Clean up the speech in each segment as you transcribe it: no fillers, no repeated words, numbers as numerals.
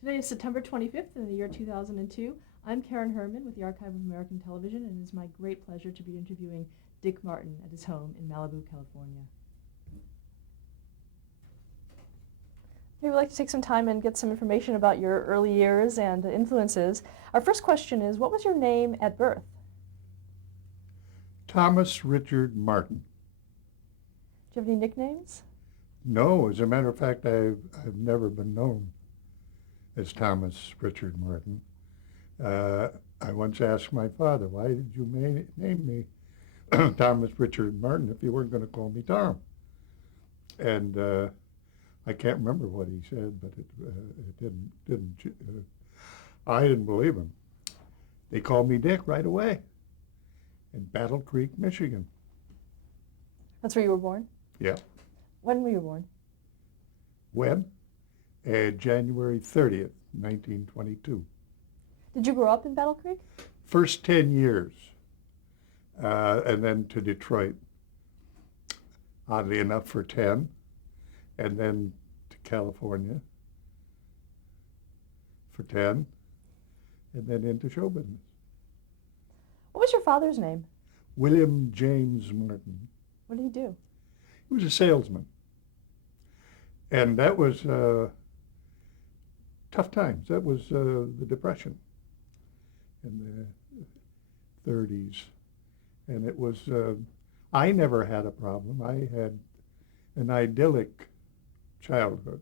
Today is September 25th in the year 2002. I'm Karen Herman with the Archive of American Television, and it is my great pleasure to be interviewing Dick Martin at his home in Malibu, California. We would like to take some time and get some information about your early years and influences. Our first question is, what was your name at birth? Thomas Richard Martin. Do you have any nicknames? No, as a matter of fact, I've never been known as Thomas Richard Martin. I once asked my father, why did you name me Thomas Richard Martin if you weren't going to call me Tom? And I can't remember what he said, but I didn't believe him. They called me Dick right away in Battle Creek, Michigan. That's where you were born? Yeah. When were you born? When? January 30th, 1922. Did you grow up in Battle Creek? First 10 years, and then to Detroit, oddly enough, for 10, and then to California for 10, and then into show business. What was your father's name? William James Martin. What did he do? He was a salesman. And that was tough times. That was the Depression in the 30s. And it was, I never had a problem. I had an idyllic childhood.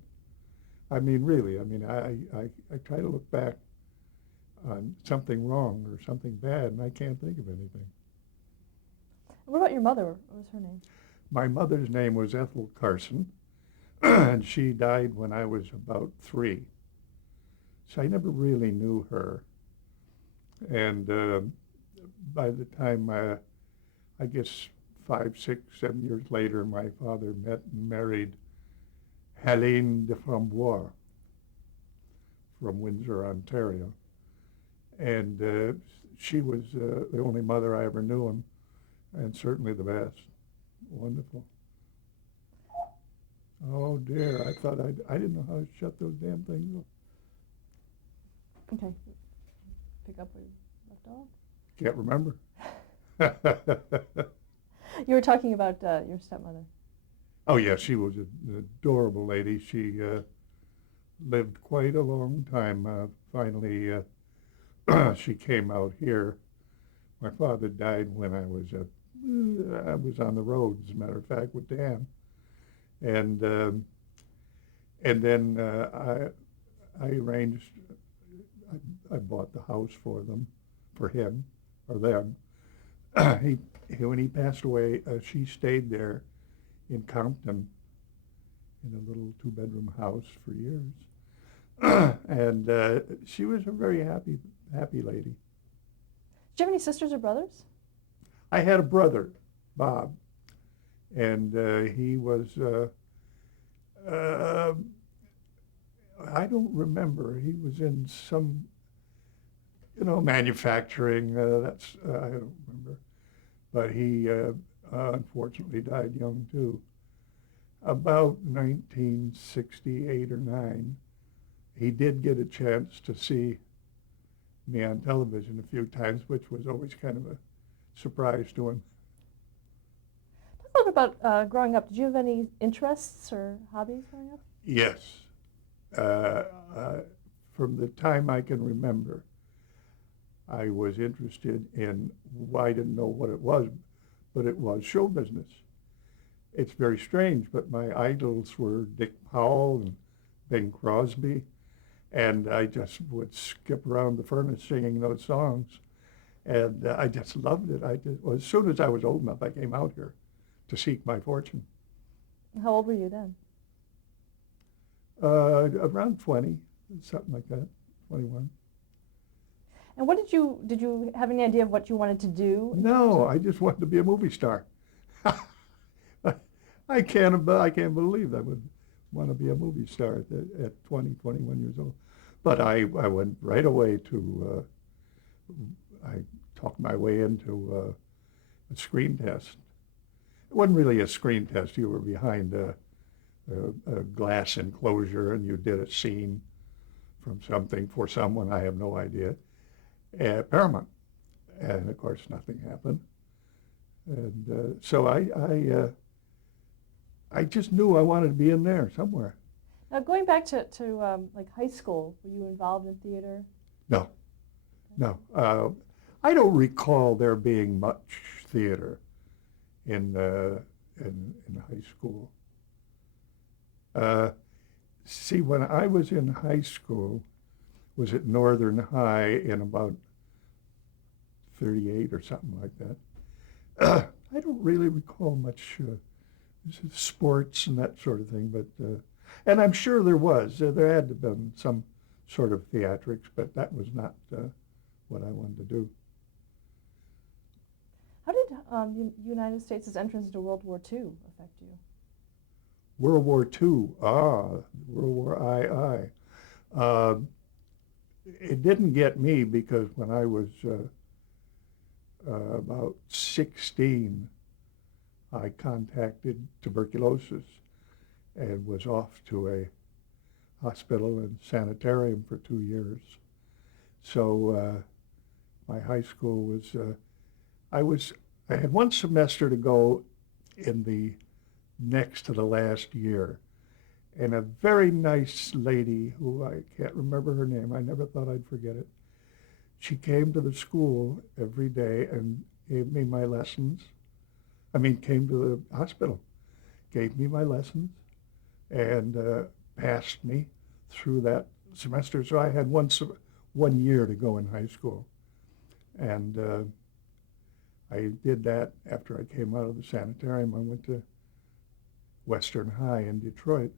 I mean, really, I try to look back on something wrong or something bad, and I can't think of anything. What about your mother? What was her name? My mother's name was Ethel Carson, and she died when I was about 3. So I never really knew her. And by the time, I guess 5, 6, 7 years later, my father met and married Helene de Framboise from Windsor, Ontario. And she was the only mother I ever knew, and certainly the best. Wonderful. Oh dear, I didn't know how to shut those damn things off. Okay. Pick up where you left off. Can't remember. You were talking about your stepmother. Oh yeah, she was an adorable lady. She lived quite a long time. Finally, she came out here. My father died when I was on the road, as a matter of fact, with Dan. And then I arranged, I bought the house for him, or them. When he passed away, she stayed there in Compton in a little 2-bedroom house for years. And she was a very happy lady. Did you have any sisters or brothers? I had a brother, Bob, and he was, I don't remember, he was in some, manufacturing, I don't remember, but he unfortunately died young too. About 1968 or 9, he did get a chance to see me on television a few times, which was always kind of a surprise to him. Talk a little bit about growing up. Did you have any interests or hobbies growing up? Yes. From the time I can remember, I was interested in, I didn't know what it was, but it was show business. It's very strange, but my idols were Dick Powell and Bing Crosby, and I just would skip around the furnace singing those songs, and I just loved it. Well, as soon as I was old enough, I came out here to seek my fortune. How old were you then? Around 20, something like that, 21. And what did you have any idea of what you wanted to do? No, I just wanted to be a movie star. I can't believe I would want to be a movie star at 20, 21 years old. But I went right away to, I talked my way into a screen test. It wasn't really a screen test. You were behind a glass enclosure and you did a scene from something for someone, I have no idea, at Paramount. And of course, nothing happened. And so I just knew I wanted to be in there somewhere. Now, going back to like high school, were you involved in theater? No, no. I don't recall there being much theater in high school. See, when I was in high school, was at Northern High in about 38 or something like that. I don't really recall much sports and that sort of thing, but and I'm sure there was. There had to have been some sort of theatrics, but that was not what I wanted to do. How did the United States' entrance into World War II affect you? World War II, World War II. It didn't get me because when I was about 16, I contracted tuberculosis and was off to a hospital and sanitarium for 2 years. So my high school was, I had one semester to go in the next to the last year. And a very nice lady, who I can't remember her name, I never thought I'd forget it, she came to the school every day and gave me my lessons. Came to the hospital, gave me my lessons, and passed me through that semester. So I had 1 year to go in high school. And I did that after I came out of the sanitarium. I went to Western High in Detroit.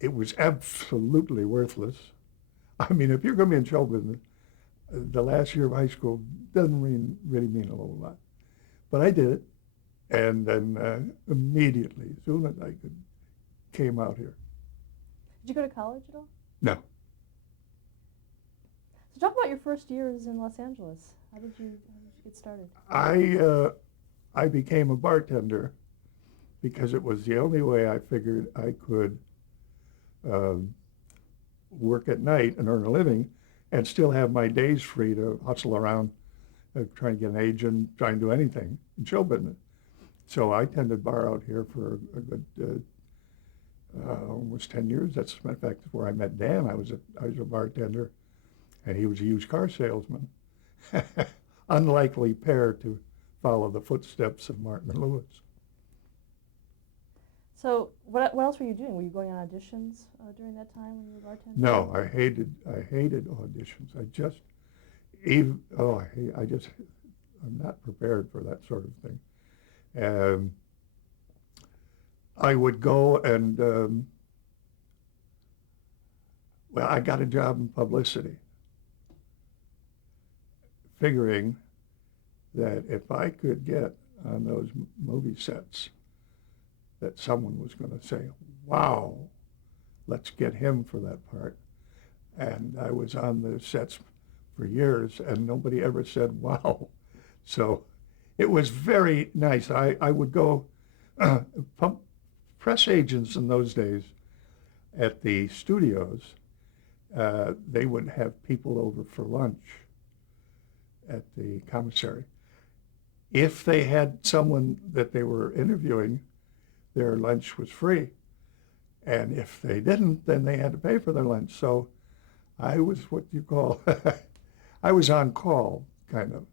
It was absolutely worthless. If you're going to be in show business, the last year of high school doesn't really mean a whole lot. But I did it, and then immediately, as soon as I could, came out here. Did you go to college at all? No. So talk about your first years in Los Angeles. How did you get started? I became a bartender because it was the only way I figured I could work at night and earn a living and still have my days free to hustle around, trying to get an agent, trying to do anything in show business. So I tended bar out here for a good almost 10 years. That's, as a matter of fact, where I met Dan. I was a bartender, and he was a used car salesman. Unlikely pair to follow the footsteps of Martin and Lewis. So what else were you doing? Were you going on auditions during that time when you were bartending? No, I hated auditions. I'm not prepared for that sort of thing. I would go and, I got a job in publicity, figuring that if I could get on those movie sets, that someone was going to say, wow, let's get him for that part. And I was on the sets for years, and nobody ever said, wow. So it was very nice. I would go, press agents in those days at the studios, they would have people over for lunch at the commissary. If they had someone that they were interviewing, their lunch was free. And if they didn't, then they had to pay for their lunch. So I was what you call, I was on call, kind of.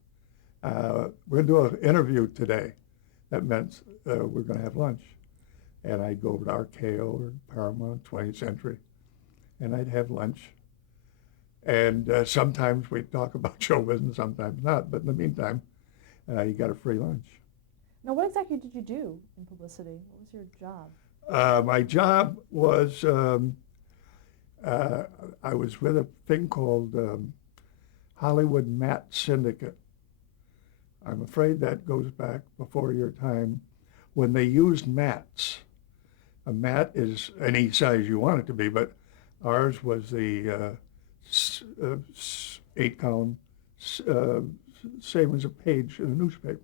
We're going to do an interview today. That meant we're going to have lunch. And I'd go over to RKO or Paramount, 20th Century, and I'd have lunch. And sometimes we'd talk about show business, sometimes not. But in the meantime, you got a free lunch. Now, what exactly did you do in publicity? What was your job? My job was, I was with a thing called Hollywood Mat Syndicate. I'm afraid that goes back before your time, when they used mats. A mat is any size you want it to be, but ours was the 8-column, same as a page in a newspaper.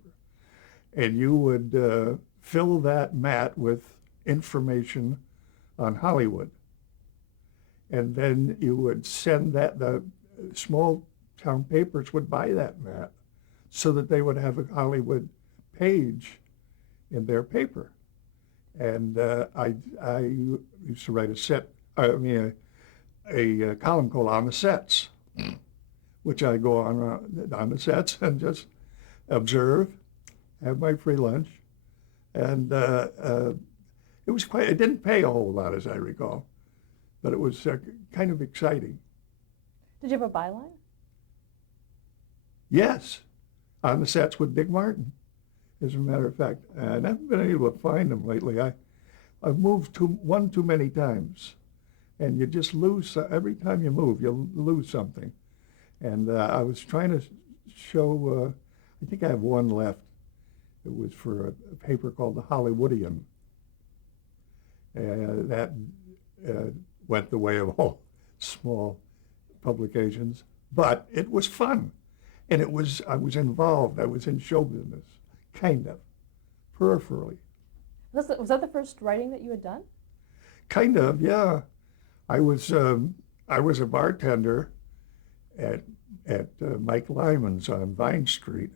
And you would fill that mat with information on Hollywood. And then you would send that, the small town papers would buy that mat so that they would have a Hollywood page in their paper. And I used to write a column called On the Sets, which I go on the sets and just observe, have my free lunch, and it didn't pay a whole lot, as I recall, but it was kind of exciting. Did you have a byline? Yes, on the sets with Dick Martin, as a matter of fact. And I haven't been able to find them lately. I've moved one too many times, and you just lose, every time you move, you lose something. And I was trying to show, I think I have one left. It was for a paper called The Hollywoodian. That went the way of all small publications, but it was fun. And I was involved. I was in show business, kind of, peripherally. Was that the first writing that you had done? Kind of, yeah. I was a bartender at Mike Lyman's on Vine Street,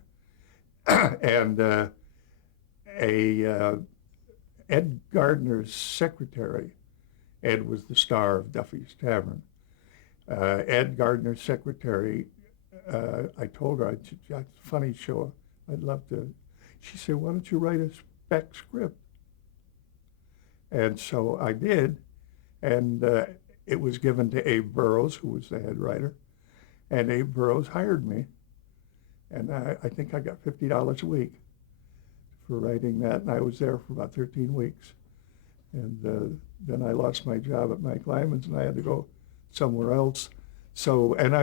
and Ed Gardner's secretary. Ed was the star of Duffy's Tavern. Ed Gardner's secretary, I told her, it's a funny show, I'd love to. She said, why don't you write a spec script? And so I did, and it was given to Abe Burrows, who was the head writer, and Abe Burrows hired me. And I think I got $50 a week for writing that, and I was there for about 13 weeks. And then I lost my job at Mike Lyman's, and I had to go somewhere else. So, and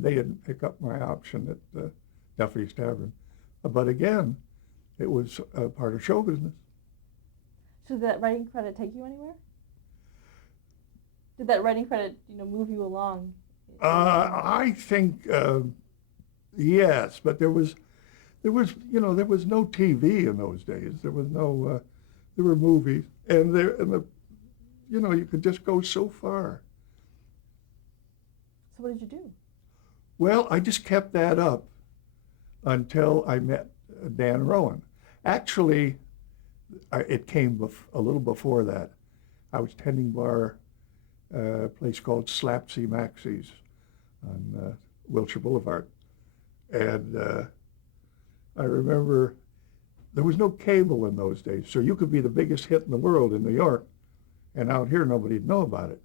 they didn't pick up my option at Duffy's Tavern. But again, it was part of show business. So did that writing credit take you anywhere? Did that writing credit, move you along? I think yes, but there was no TV in those days. There was no, there were movies, and you could just go so far. So what did you do? Well, I just kept that up until I met Dan Rowan. Actually, it came a little before that. I was tending bar a place called Slapsy Maxie's on Wilshire Boulevard. And I remember there was no cable in those days, so you could be the biggest hit in the world in New York, and out here nobody'd know about it.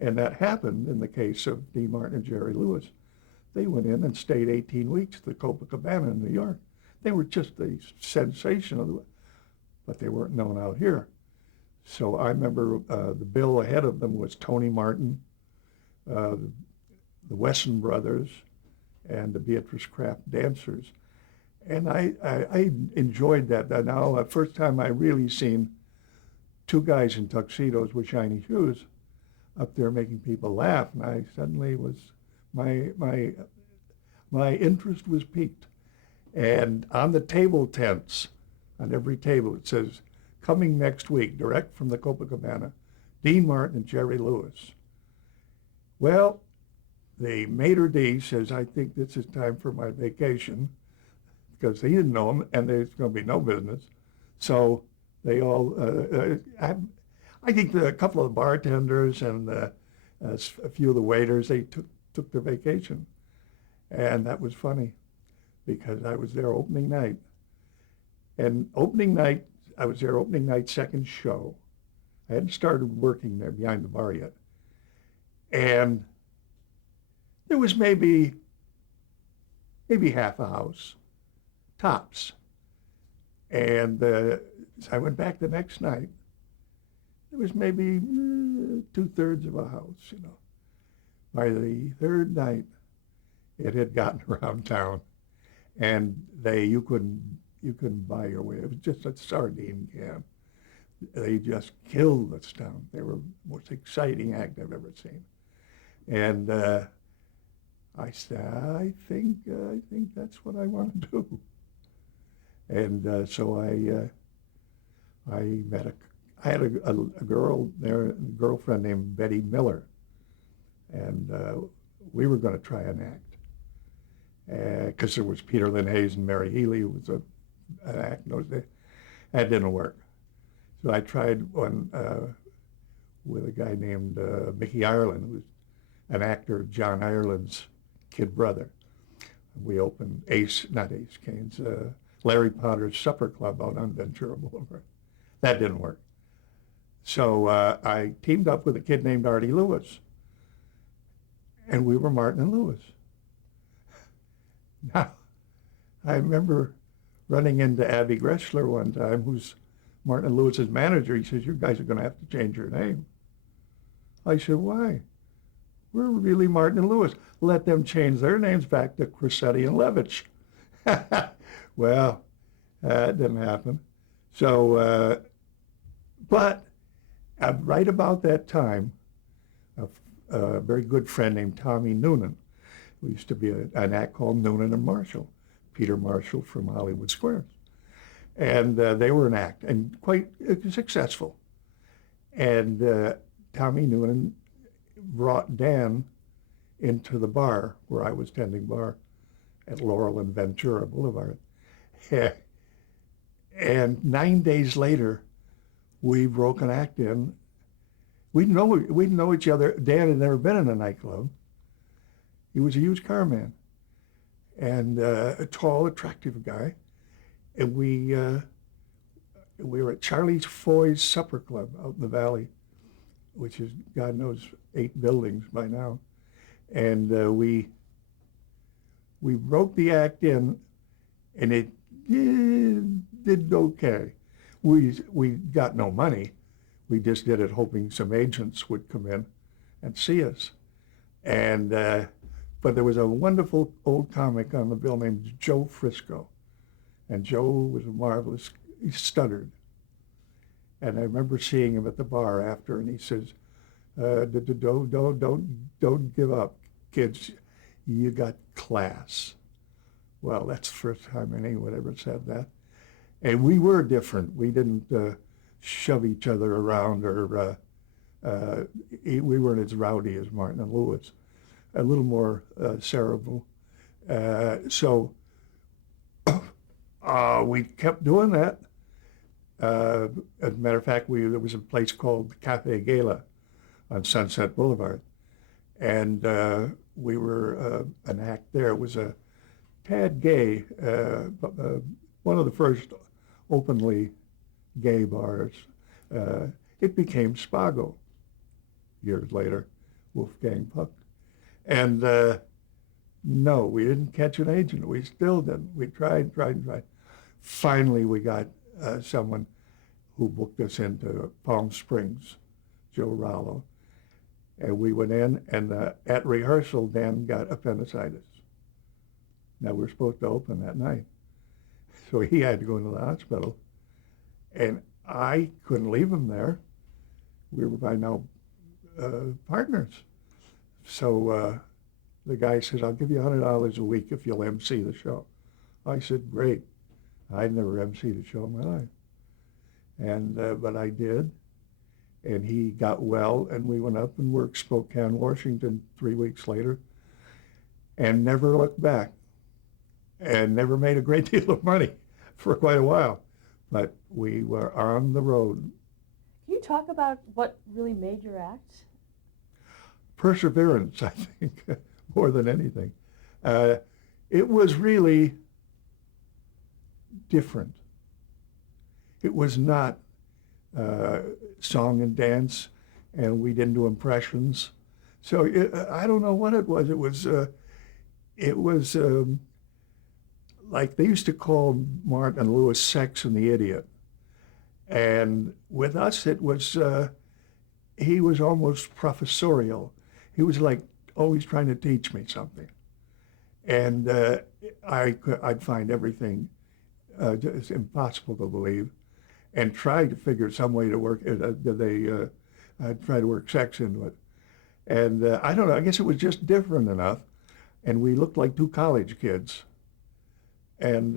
And that happened in the case of Dean Martin and Jerry Lewis. They went in and stayed 18 weeks at the Copacabana in New York. They were just a sensation, but they weren't known out here. So I remember the bill ahead of them was Tony Martin, the Wesson Brothers, and the Beatrice Kraft Dancers. And I enjoyed that. Now, the first time I really seen two guys in tuxedos with shiny shoes up there making people laugh, and I suddenly was, my interest was piqued. And on the table tents, on every table, it says, coming next week, direct from the Copacabana, Dean Martin and Jerry Lewis. Well, the maitre d' says, I think this is time for my vacation, because he didn't know him, and there's going to be no business. So they all, I think a couple of the bartenders and a few of the waiters, they took their vacation. And that was funny, because I was there opening night. And opening night, I was there opening night, second show. I hadn't started working there behind the bar yet. And there was maybe half a house, tops. And so I went back the next night. There was maybe 2/3 of a house, By the third night, it had gotten around town, and you couldn't buy your way. It was just a sardine can. They just killed this town. They were the most exciting act I've ever seen. And I said, I think that's what I want to do. And so I I had a girl there, a girlfriend named Betty Miller, and we were going to try an act because there was Peter Lynn Hayes and Mary Healy, who was an act in those days. That didn't work. So I tried one with a guy named Mickey Ireland, who was an actor, John Ireland's kid brother. We opened not Ace Kane's, Larry Potter's Supper Club out on Ventura Boulevard. That didn't work. So I teamed up with a kid named Artie Lewis, and we were Martin and Lewis. Now, I remember running into Abbie Gressler one time, who's Martin and Lewis's manager. He says, "You guys are going to have to change your name." I said, "Why? We're really Martin and Lewis. Let them change their names back to Crosetti and Levitch." Well, that didn't happen. So, but right about that time, a very good friend named Tommy Noonan, who used to be an act called Noonan and Marshall, Peter Marshall from Hollywood Squares. And they were an act and quite successful. And Tommy Noonan brought Dan into the bar where I was tending bar at Laurel and Ventura Boulevard. And 9 days later, we broke an act in. We didn't know each other. Dan had never been in a nightclub. He was a used car man and a tall, attractive guy. And we were at Charlie's Foy's Supper Club out in the valley, which is, God knows, 8 buildings by now. And we broke the act in, and it did okay. We got no money. We just did it hoping some agents would come in and see us. And but there was a wonderful old comic on the bill named Joe Frisco. And Joe was a marvelous, he stuttered. And I remember seeing him at the bar after, and he says, don't give up, kids. You got class. Well, that's the first time anyone ever said that. And we were different. We didn't shove each other around, or we weren't as rowdy as Martin and Lewis. A little more cerebral. So we kept doing that. As a matter of fact, there was a place called Cafe Gala on Sunset Boulevard. And we were an act there. It was a tad gay, one of the first openly gay bars. It became Spago years later, Wolfgang Puck. And no, we didn't catch an agent. We still didn't. We tried. Finally, we got someone who booked us into Palm Springs, Joe Rollo. And we went in, and at rehearsal, Dan got appendicitis. Now, we're supposed to open that night. So he had to go into the hospital. And I couldn't leave him there. We were by now partners. So the guy said, "I'll give you $100 a week if you'll MC the show." I said, "Great." I'd never MC'd a show in my life. And but I did. And he got well, and we went up and worked Spokane, Washington 3 weeks later, and never looked back, and never made a great deal of money for quite a while. But we were on the road. Can you talk about what really made your act? Perseverance, I think, more than anything. It was really different. It was not song and dance, and we didn't do impressions. So I don't know what it was. It was like they used to call Martin Lewis Sex and the Idiot. And with us, it was, he was almost professorial. He was like always trying to teach me something. And I'd find everything just impossible to believe, and try to figure some way to work it. I'd try to work sex into it. And I don't know, I guess it was just different enough. And we looked like 2 college kids. And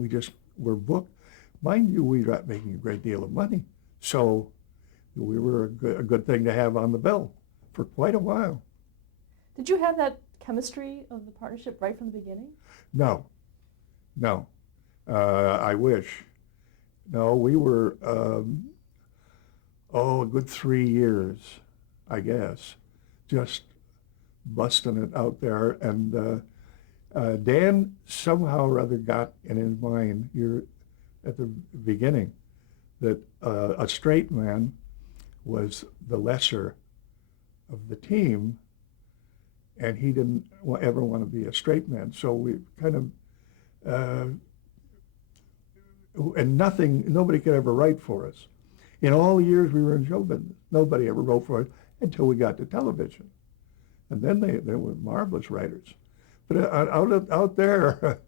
we just were booked. Mind you, we were not making a great deal of money. So we were a good thing to have on the bill for quite a while. Did you have that chemistry of the partnership right from the beginning? No, no, I wish. No, we were, a good 3 years, I guess, just busting it out there. And Dan somehow or other got in his mind here at the beginning that a straight man was the lesser of the team, and he didn't ever want to be a straight man. So we kind of, and nobody could ever write for us. In all the years we were in show business, nobody ever wrote for us until we got to television. And then they were marvelous writers. But out there,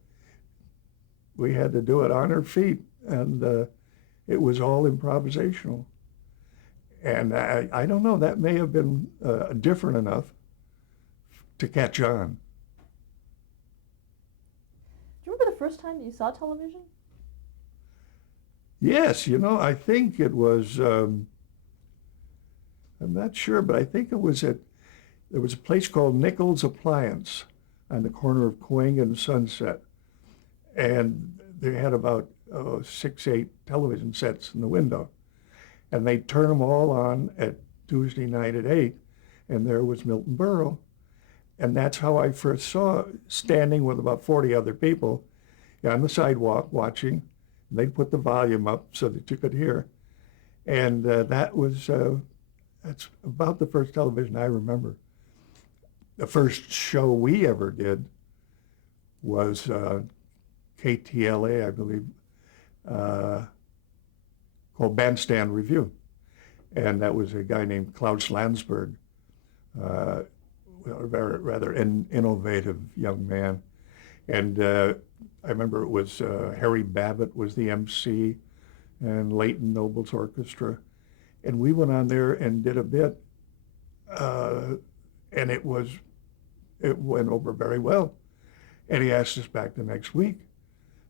we had to do it on our feet, and it was all improvisational. And I don't know, that may have been different enough to catch on. Do you remember the first time that you saw television? Yes, I think it was, I'm not sure, but I think there was a place called Nichols Appliance on the corner of Queen and Sunset. And they had about 6, 8 television sets in the window. And they'd turn them all on at Tuesday night at 8, and there was Milton Berle. And that's how I first saw, standing with about 40 other people on the sidewalk watching. And they'd put the volume up so that you could hear. And that's about the first television I remember. The first show we ever did was KTLA, I believe, called Bandstand Review. And that was a guy named Klaus Landsberg, a rather innovative young man. And I remember it was Harry Babbitt was the MC and Leighton Noble's orchestra. And we went on there and did a bit, and it went over very well. And he asked us back the next week.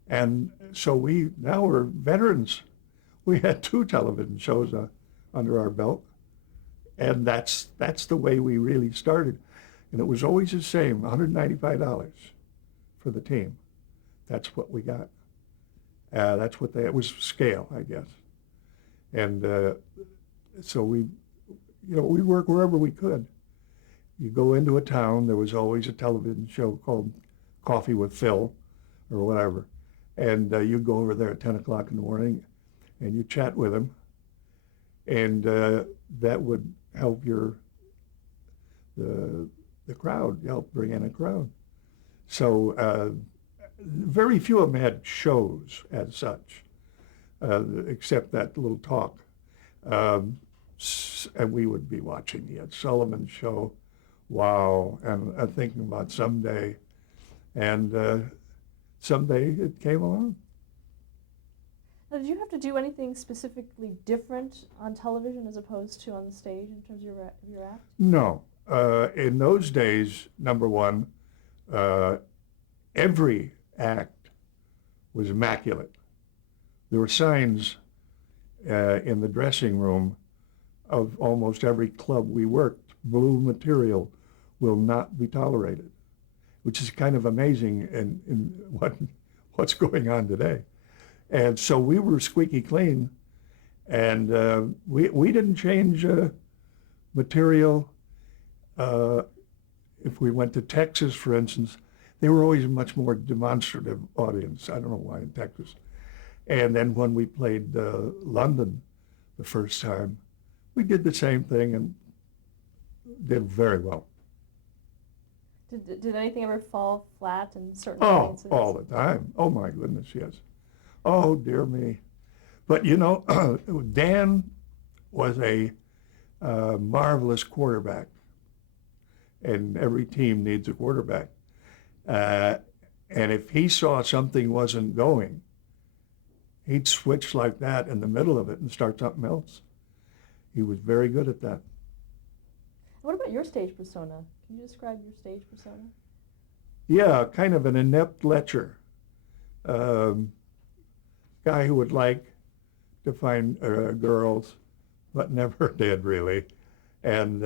And so now we're veterans. We had 2 television shows under our belt. And that's the way we really started. And it was always the same, $195 for the team. That's what we got. It was scale, I guess. And so we'd work wherever we could. You go into a town, there was always a television show called Coffee with Phil or whatever. And you'd go over there at 10 o'clock in the morning and you chat with him. And that would help the crowd, help bring in a crowd. So very few of them had shows as such, except that little talk. And we would be watching the Ed Sullivan Show, wow, and thinking about someday. And someday it came along. Now, did you have to do anything specifically different on television as opposed to on the stage in terms of your act? No. In those days, number one, every act was immaculate. There were signs in the dressing room of almost every club we worked. Blue material will not be tolerated, which is kind of amazing in what's going on today. And so we were squeaky clean, and we didn't change material. If we went to Texas, for instance, they were always a much more demonstrative audience. I don't know why in Texas. And then when we played London the first time, we did the same thing and did very well. Did anything ever fall flat in certain Oh, audiences? all the time. Oh my goodness, yes. Oh dear me. But Dan was a marvelous quarterback, and every team needs a quarterback. And if he saw something wasn't going, he'd switch like that in the middle of it and start something else. He was very good at that. What about your stage persona? Can you describe your stage persona? Yeah, kind of an inept lecher. Guy who would like to find girls but never did really. And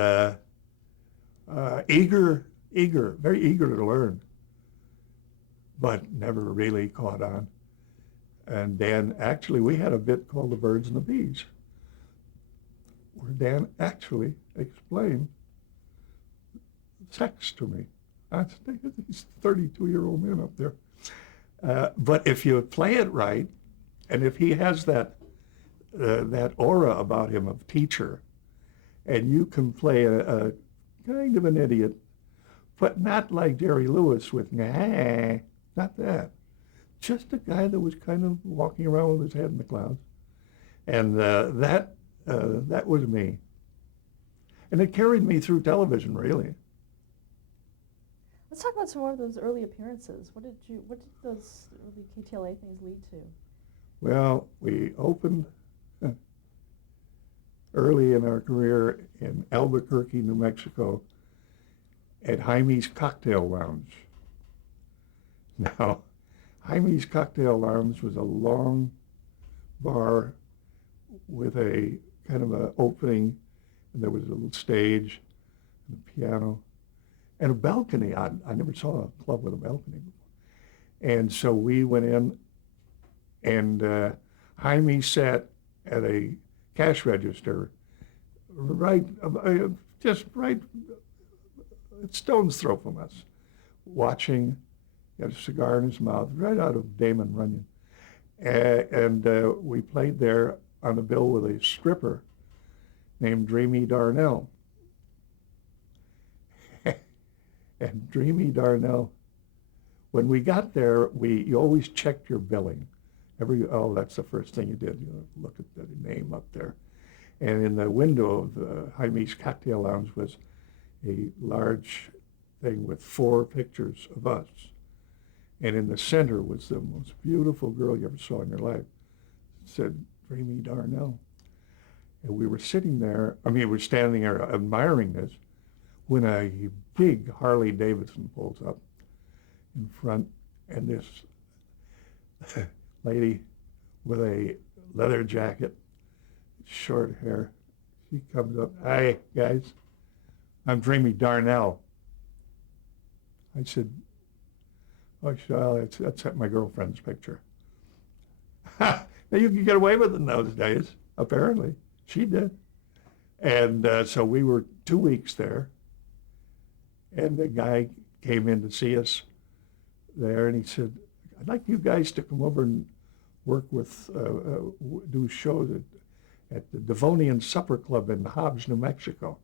eager, very eager to learn, but never really caught on. And Dan, actually, we had a bit called The Birds and the Bees, where Dan actually explained sex to me. I think these 32-year-old men up there. But if you play it right, and if he has that aura about him of teacher, and you can play a kind of an idiot, but not like Jerry Lewis with nah, not that. Just a guy that was kind of walking around with his head in the clouds, and that was me, and it carried me through television really. Let's talk about some more of those early appearances. What did those early KTLA things lead to? Well, we opened early in our career in Albuquerque, New Mexico, at Jaime's Cocktail Lounge. Now, Jaime's Cocktail Lounge was a long bar with a kind of an opening, and there was a little stage, and a piano, and a balcony. I never saw a club with a balcony before. And so we went in, and Jaime sat at a cash register just right a stone's throw from us, watching. He had a cigar in his mouth, right out of Damon Runyon. And we played there on the bill with a stripper named Dreamy Darnell. And Dreamy Darnell, when we got there, you always checked your billing. That's the first thing you did. You look at the name up there. And in the window of the Jaime's Cocktail Lounge was a large thing with 4 pictures of us. And in the center was the most beautiful girl you ever saw in your life. It said, Dreamy Darnell. And we were sitting there, we were standing there admiring this, when a big Harley Davidson pulls up in front, and this lady with a leather jacket, short hair, she comes up, "Hi, guys, I'm Dreamy Darnell." I said, "Oh, well, that's my girlfriend's picture." Now you can get away with it in those days, apparently. She did. And so we were 2 weeks there, and the guy came in to see us there, and he said, "I'd like you guys to come over and work with, do shows at the Devonian Supper Club in Hobbs, New Mexico."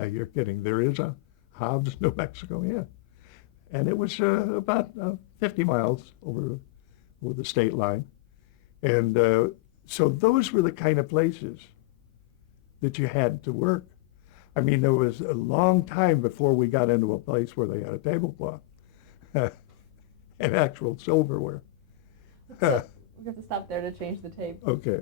You're kidding. There is a Hobbs, New Mexico, yeah. And it was about 50 miles over the state line. And so those were the kind of places that you had to work. There was a long time before we got into a place where they had a tablecloth and actual silverware. We have to stop there to change the tape. Okay.